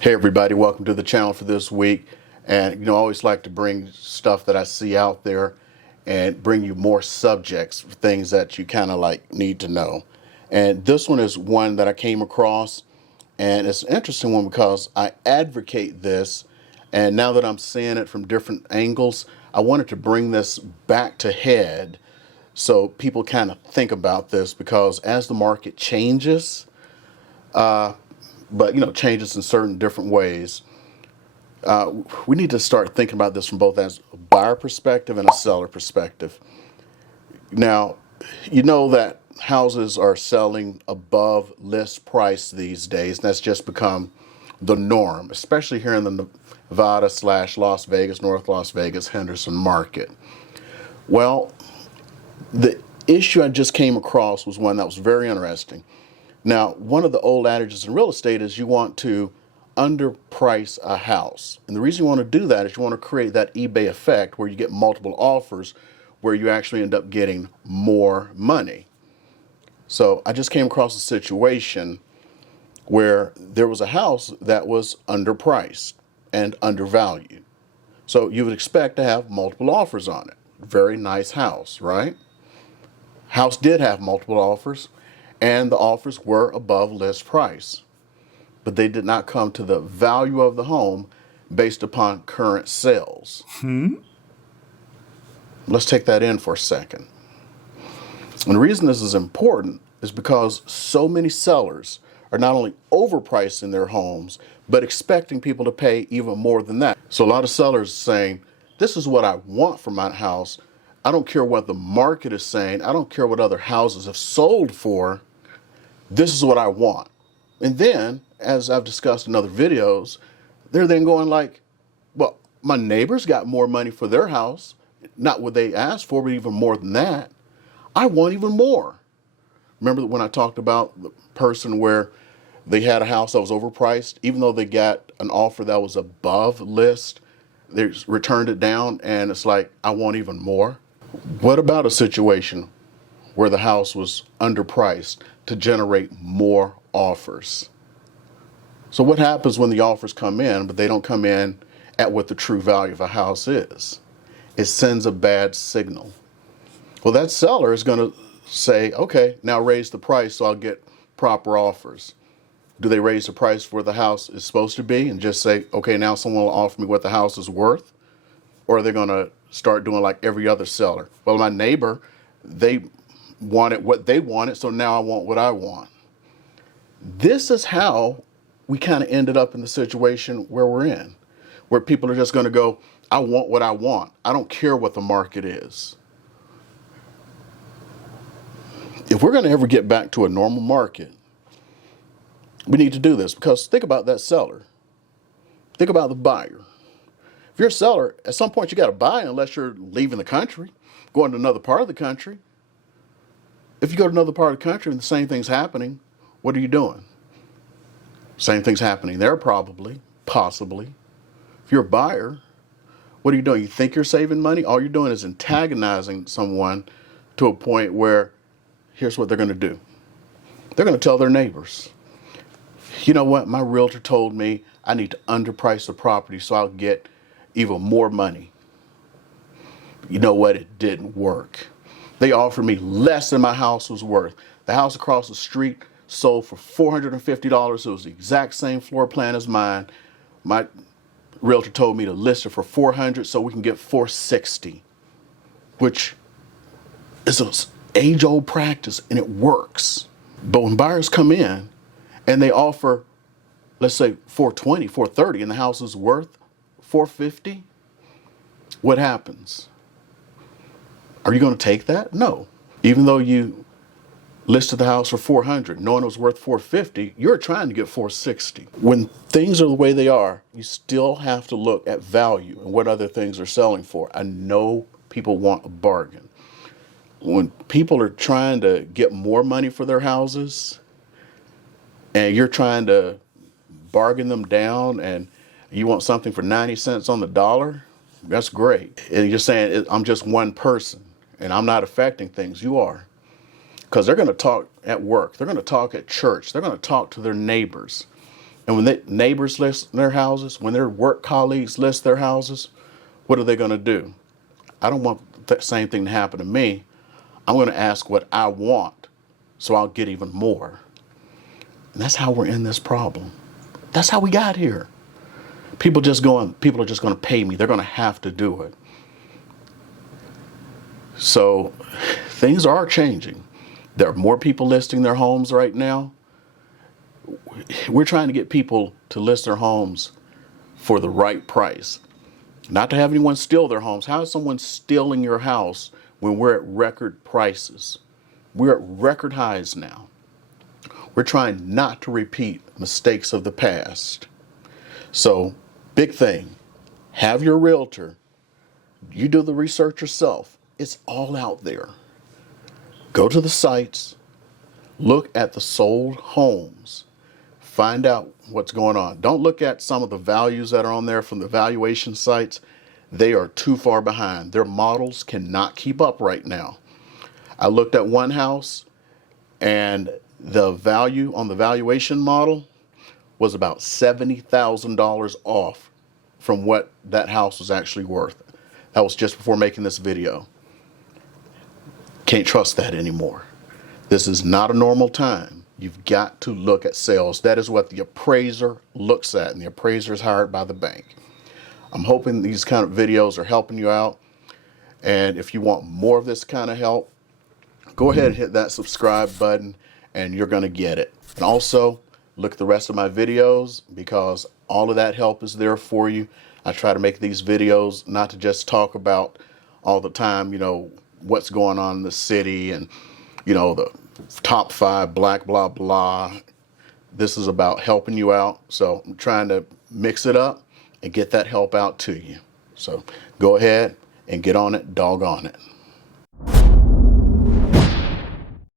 Hey everybody, welcome to the channel for this week. And I always like to bring stuff that I see out there and bring you more subjects, things that you kind of like need to know. And this one is one that I came across, and it's an interesting one because I advocate this, and now that I'm seeing it from different angles, I wanted to bring this back to head so people kind of think about this, because as the market changes, but changes in certain different ways, we need to start thinking about this from both as a buyer perspective and a seller perspective. Now, you know that houses are selling above list price these days, and that's just become the norm, especially here in the Nevada / Las Vegas, North Las Vegas, Henderson market. Well, the issue I just came across was one that was very interesting. Now, one of the old adages in real estate is you want to underprice a house. And the reason you want to do that is you want to create that eBay effect where you get multiple offers, where you actually end up getting more money. So I just came across a situation where there was a house that was underpriced and undervalued. So you would expect to have multiple offers on it. Very nice house, right? House did have multiple offers, and the offers were above list price, but they did not come to the value of the home based upon current sales. Let's take that in for a second. And the reason this is important is because so many sellers are not only overpricing their homes, but expecting people to pay even more than that. So a lot of sellers are saying, this is what I want for my house. I don't care what the market is saying. I don't care what other houses have sold for. This is what I want. And then, as I've discussed in other videos, they're then going like, well, my neighbors got more money for their house. Not what they asked for, but even more than that. I want even more. Remember when I talked about the person where they had a house that was overpriced, even though they got an offer that was above list, they returned it down, and it's like, I want even more. What about a situation where the house was underpriced to generate more offers? So what happens when the offers come in, but they don't come in at what the true value of a house is? It sends a bad signal. Well, that seller is going to say, okay, now raise the price so I'll get proper offers. Do they raise the price where the house is supposed to be and just say, okay, now someone will offer me what the house is worth? Or are they going to start doing like every other seller? Well, my neighbor, they wanted what they wanted, so now I want what I want. This is how we kind of ended up in the situation where we're in, where people are just going to go, I want what I want. I don't care what the market is. If we're going to ever get back to a normal market, we need to do this, because think about that seller. Think about the buyer. If you're a seller, at some point you got to buy unless you're leaving the country, going to another part of the country. If you go to another part of the country and the same thing's happening, what are you doing? Same thing's happening there probably, possibly. If you're a buyer, what are you doing? You think you're saving money? All you're doing is antagonizing someone to a point where here's what they're going to do. They're going to tell their neighbors, you know what? My realtor told me I need to underprice the property so I'll get even more money. You know what? It didn't work. They offered me less than my house was worth. The house across the street sold for $450. It was the exact same floor plan as mine. My realtor told me to list it for $400 so we can get $460, which is an age-old practice, and it works. But when buyers come in and they offer, let's say $420, $430, and the house is worth $450, what happens? Are you going to take that? No. Even though you listed the house for $400, knowing it was worth $450, you're trying to get $460. When things are the way they are, you still have to look at value and what other things are selling for. I know people want a bargain. When people are trying to get more money for their houses and you're trying to bargain them down and you want something for 90 cents on the dollar, that's great. And you're saying, I'm just one person and I'm not affecting things. You are. Because they're going to talk at work. They're going to talk at church. They're going to talk to their neighbors. And when the neighbors list their houses, when their work colleagues list their houses, what are they going to do? I don't want the same thing to happen to me. I'm going to ask what I want, so I'll get even more. And that's how we're in this problem. That's how we got here. People are just going to pay me. They're going to have to do it. So things are changing. There are more people listing their homes right now. We're trying to get people to list their homes for the right price. Not to have anyone steal their homes. How is someone stealing your house when we're at record prices? We're at record highs now. We're trying not to repeat mistakes of the past. So, big thing, have your realtor. You do the research yourself. It's all out there. Go to the sites, look at the sold homes, find out what's going on. Don't look at some of the values that are on there from the valuation sites. They are too far behind. Their models cannot keep up right now. I looked at one house and the value on the valuation model was about $70,000 off from what that house was actually worth. That was just before making this video. Can't trust that anymore. This is not a normal time. You've got to look at sales. That is what the appraiser looks at, and the appraiser is hired by the bank. I'm hoping these kind of videos are helping you out. And if you want more of this kind of help, go ahead and hit that subscribe button and you're going to get it. And also look at the rest of my videos, because all of that help is there for you. I try to make these videos not to just talk about all the time, what's going on in the city and, the top 5 black blah blah. This is about helping you out. So I'm trying to mix it up and get that help out to you. So go ahead and get on it, doggone it.